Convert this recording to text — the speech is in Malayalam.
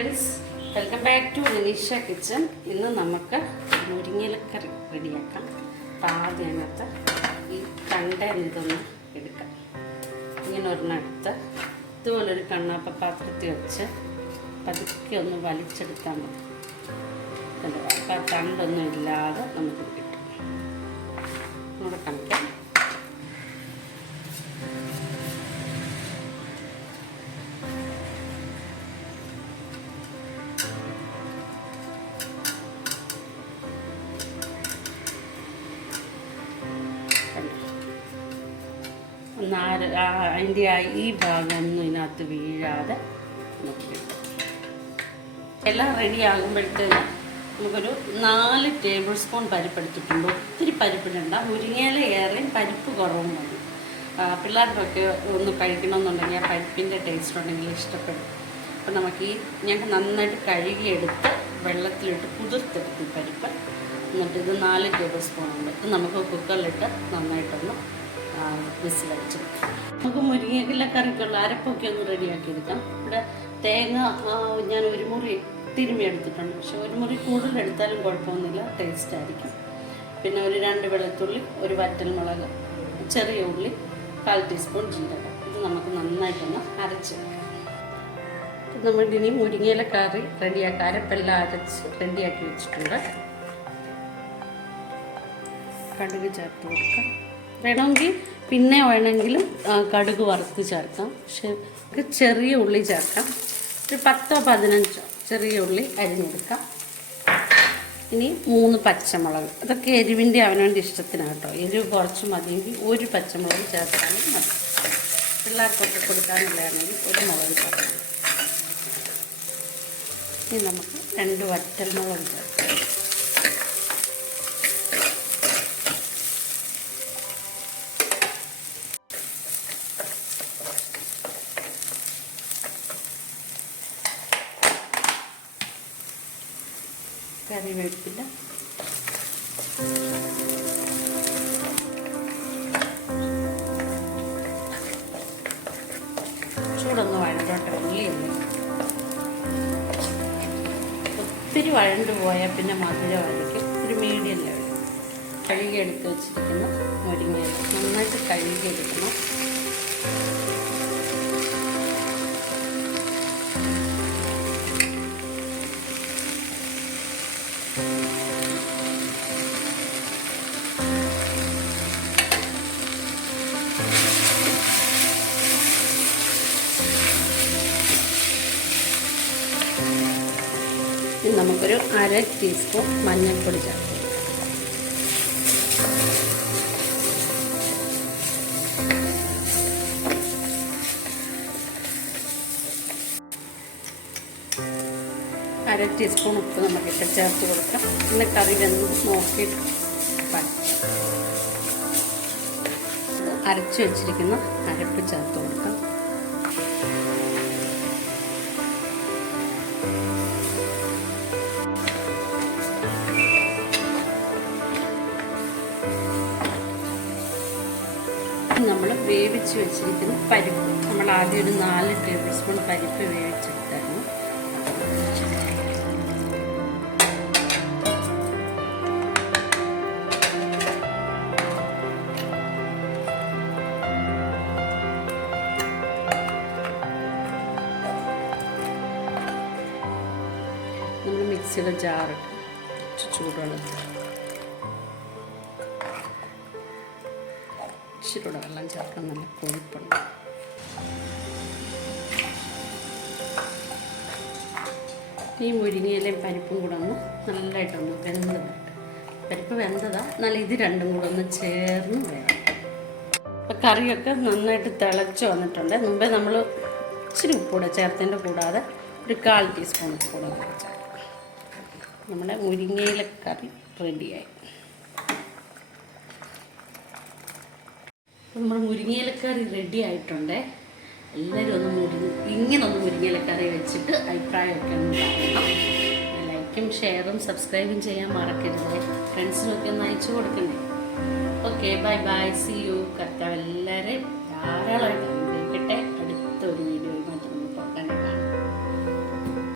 Friends, welcome back to Ninisha kitchen. ഇന്ന് നമുക്ക് മുരിങ്ങയിലക്കറി റെഡിയാക്കാം. അപ്പോൾ ആദ്യം അതിനകത്ത് ഈ ഇതൊന്ന് എടുക്കാം. ഇങ്ങനെ ഒരെണ്ണം എടുത്ത് ഇതുപോലൊരു കണ്ണാപ്പ പാത്രത്തിൽ വെച്ച് പതുക്കെ ഒന്ന് വലിച്ചെടുത്താൽ മതി. അപ്പോൾ ആ തണ്ടൊന്നും ഇല്ലാതെ നമുക്ക് കിട്ടും. ഇവിടെ കാണിക്കാം. അതിൻ്റെ ഈ ഭാഗമൊന്നും ഇതിനകത്ത് വീഴാതെ നമുക്ക് എല്ലാം റെഡി ആകുമ്പോഴത്തേന് നമുക്കൊരു 4 ടേബിൾ സ്പൂൺ പരിപ്പെടുത്തിട്ടുണ്ട്. ഒത്തിരി പരിപ്പിടണ്ട, മുരിങ്ങയില ഏറെയും പരിപ്പ് കുറവും മതി. പിള്ളേർക്കൊക്കെ ഒന്ന് കഴിക്കണമെന്നുണ്ടെങ്കിൽ ആ പരിപ്പിൻ്റെ ടേസ്റ്റ് ഉണ്ടെങ്കിൽ ഇഷ്ടപ്പെടും. അപ്പം നമുക്ക് ഞങ്ങൾക്ക് നന്നായിട്ട് കഴുകിയെടുത്ത് വെള്ളത്തിലിട്ട് കുതിർത്തെടുത്ത് പരിപ്പ്, എന്നിട്ട് ഇത് 4 ടേബിൾ സ്പൂൺ ഉണ്ട്. ഇത് നമുക്ക് കുക്കറിലിട്ട് നന്നായിട്ടൊന്ന് വിസിലടിച്ചെടുക്കാം. നമുക്ക് മുരിങ്ങയിലക്കറിക്കുള്ള അരപ്പൊക്കെ ഒന്ന് റെഡിയാക്കി എടുക്കാം. ഇവിടെ തേങ്ങ ഞാൻ 1 മുറി തിരുമ്മി എടുത്തിട്ടുണ്ട്. പക്ഷെ 1 മുറി കൂടുതൽ എടുത്താലും കുഴപ്പമൊന്നുമില്ല, ടേസ്റ്റ് ആയിരിക്കും. പിന്നെ ഒരു 2 വെളുത്തുള്ളി, ഒരു വറ്റൽമുളക്, ചെറിയ ഉള്ളി, 1/4 ടീസ്പൂൺ ജീരകം. ഇത് നമുക്ക് നന്നായിട്ടൊന്ന് അരച്ചെടുക്കാം. നമ്മളിനി മുരിങ്ങയിലക്കറി റെഡിയാക്കി അരപ്പെല്ലാം അരച്ച് റെഡിയാക്കി വെച്ചിട്ടുണ്ട്. കടുക് ചേർത്ത് കൊടുക്കാം. വേണമെങ്കിൽ പിന്നെ വേണമെങ്കിലും കടുക് വറുത്ത് ചേർക്കാം. പക്ഷെ ചെറിയ ഉള്ളി ചേർക്കാം. ഒരു 10-15 ചെറിയ ഉള്ളി അരിഞ്ഞെടുക്കാം. ഇനി 3 പച്ചമുളക്. അതൊക്കെ എരിവിൻ്റെ അവനവൻ്റെ ഇഷ്ടത്തിനാണ് കേട്ടോ. എരിവ് കുറച്ച് മതിയെങ്കിൽ 1 പച്ചമുളക് ചേർത്താലും മതി. പിള്ളേർക്കൊക്കെ കൊടുക്കാനുള്ളതാണെങ്കിൽ 1 മുളക് ചേർക്കാം. ഇനി നമുക്ക് 2 വറ്റൽമുളക് ചേർക്കാം. കറിവേപ്പില, ചൂടൊന്ന് വഴണ്ടോട്ടെ. ഉള്ളിയല്ലേ, ഒത്തിരി വഴണ്ടു പോയാൽ പിന്നെ മധുരമായിരിക്കും. ഒരു മീഡിയം ലെവൽ. കഴുകിയെടുത്ത് വെച്ചിരിക്കുന്ന മുരിങ്ങയില നന്നായിട്ട് കഴുകിയെടുക്കണം. നമുക്കൊരു 1/2 ടീസ്പൂൺ മഞ്ഞൾപ്പൊടി ചേർക്കാം. അര ടീസ്പൂൺ ഉപ്പ് നമുക്കിട്ട് ചേർത്ത് കൊടുക്കാം. പിന്നെ കറി വെന്ന് നോക്കിയിട്ട് അരച്ച് വെച്ചിരിക്കുന്ന അരപ്പ് ചേർത്ത് കൊടുക്കാം. നമ്മൾ വേവിച്ച് വെച്ചിരിക്കുന്ന പരിപ്പ്, നമ്മൾ ആദ്യം ഒരു 4 ടേബിൾ സ്പൂൺ പരിപ്പ് വേവിച്ചെടുത്തായിരുന്നു. നമ്മൾ മിക്സിയുടെ ജാറിട്ട് ചൂടുവെള്ളത്തിൽ ഇച്ചിരി വെള്ളം ചേർക്കാൻ നല്ല കൊഴുപ്പുണ്ട്. ഈ മുരിങ്ങയിലയും പരിപ്പും കൂടെ ഒന്ന് നല്ലതായിട്ടൊന്ന് വെന്ത് വരട്ടെ. പരിപ്പ് വെന്തതാ, എന്നാൽ ഇത് രണ്ടും കൂടെ ഒന്ന് ചേർന്ന് വേണം. അപ്പോൾ കറിയൊക്കെ നന്നായിട്ട് തിളച്ച് വന്നിട്ടുണ്ട്. മുമ്പേ നമ്മൾ ഇച്ചിരി ഉപ്പൂടെ ചേർത്തതിൻ്റെ കൂടാതെ ഒരു 1/4 ടീസ്പൂൺ ഉപ്പൂടെ ചേർക്കാം. നമ്മുടെ മുരിങ്ങയിലക്കറി റെഡിയായി. നമ്മൾ മുരിങ്ങയിലക്കറി റെഡി ആയിട്ടുണ്ട്. എല്ലാവരും ഇങ്ങനൊന്ന് മുരിങ്ങയിലക്കറി വെച്ചിട്ട് അഭിപ്രായമൊക്കെ ഒന്ന് പറയണം. ലൈക്കും ഷെയറും സബ്സ്ക്രൈബും ചെയ്യാൻ മറക്കരുത്. ഫ്രണ്ട്സിനൊക്കെ ഒന്ന് അയച്ചു കൊടുക്കണേ. Okay, bye bye, see you. കർത്താവ് എല്ലാവരെയും ധാരാളമായിട്ട്